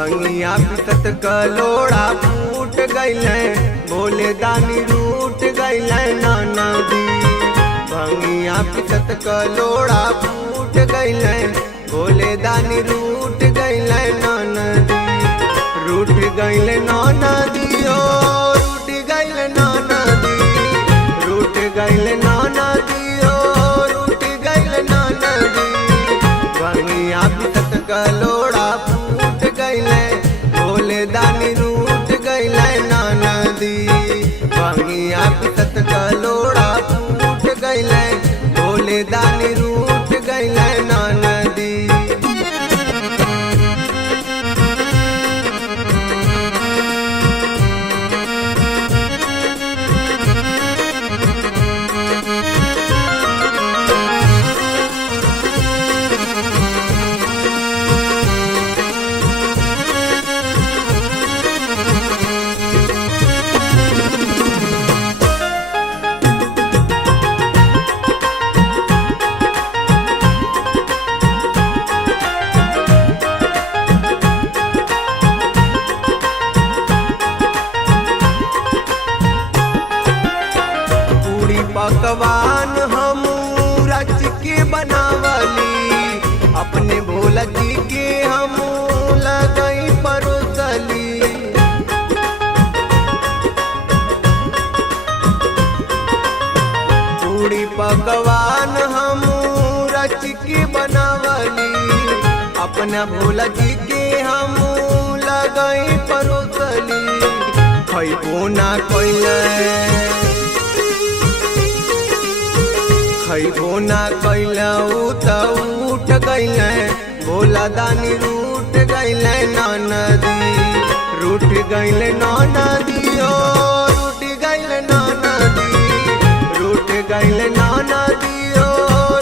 भंगिया पिसत कलोड़ा फूट गईले, भोले दानी रूठ गईले नदी। भंगिया पिसत कलोड़ा फूट गईले, भोले दानी रूठ गईले नदी। रूठ गईले नदी, ओ रूठ गईले नदी, रूठ गईले नदी, ओ रूठ गईले नदी। भंगिया पिसत कलोड़ा फूट गईले, भोले दानी रूठ गईले नदी। भंगिया पिसत कलोड़ा फूट गईले, भोले दानी रूठ गईले नदी। पकवान हम रच के बनावली, अपने भोला जी के हम लगई परोसली। पूरी पकवान हम रच के बनावली, अपना भोला जी के हम लगई परोसली। खैबो ना कइले, खैबो ना कैले त उठ गईले, भोला दानी रूठ गईले नदी। रूठ गईले नदी, ओ रूठ गईले नदी, रूठ गईले नदी, ओ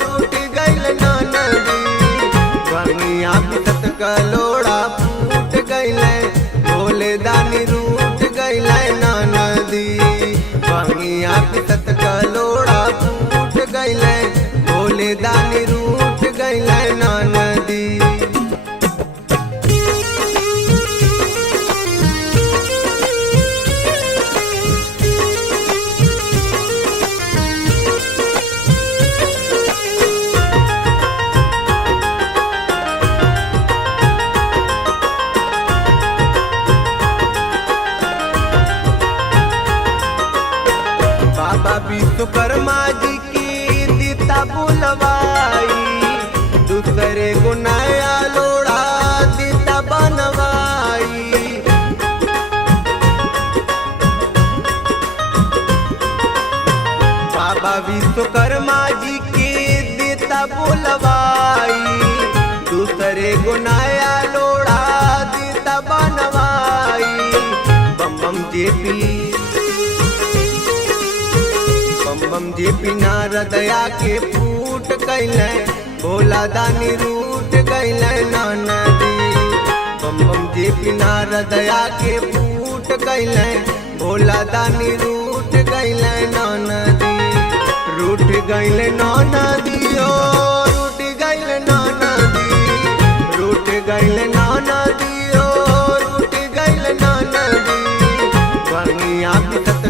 रूठ गईले नदी। भंगिया पिसत कलोड़ा फूट गईले, भोले दानी रूठ गईले नदी। भंगिया पिसत कलोड़ा फूट गईले, भोले दानी रूठ गईले नदी। बाबा विश्वकर्मा जी की दीता बुलवाई, दूसरे को नया लोड़ा दीता बनवाई। बाबा विश्वकर्मा जी की दीता बुलवाई, दूसरे को नया लोड़ा दीता बनवाई। बम बम जेपी, बम जेपी नारदया के फूट गईले, भोला दानी रूठ गईले नदी। बम जेपी नारदया के फूट गईले, भोला दानी रूठ गईले नदी। रूठ गईले नदी, ओ रूठ गईले नदी, रूठ गईले नदी, ओ रूठ गईले नदी। भंगिया पिसत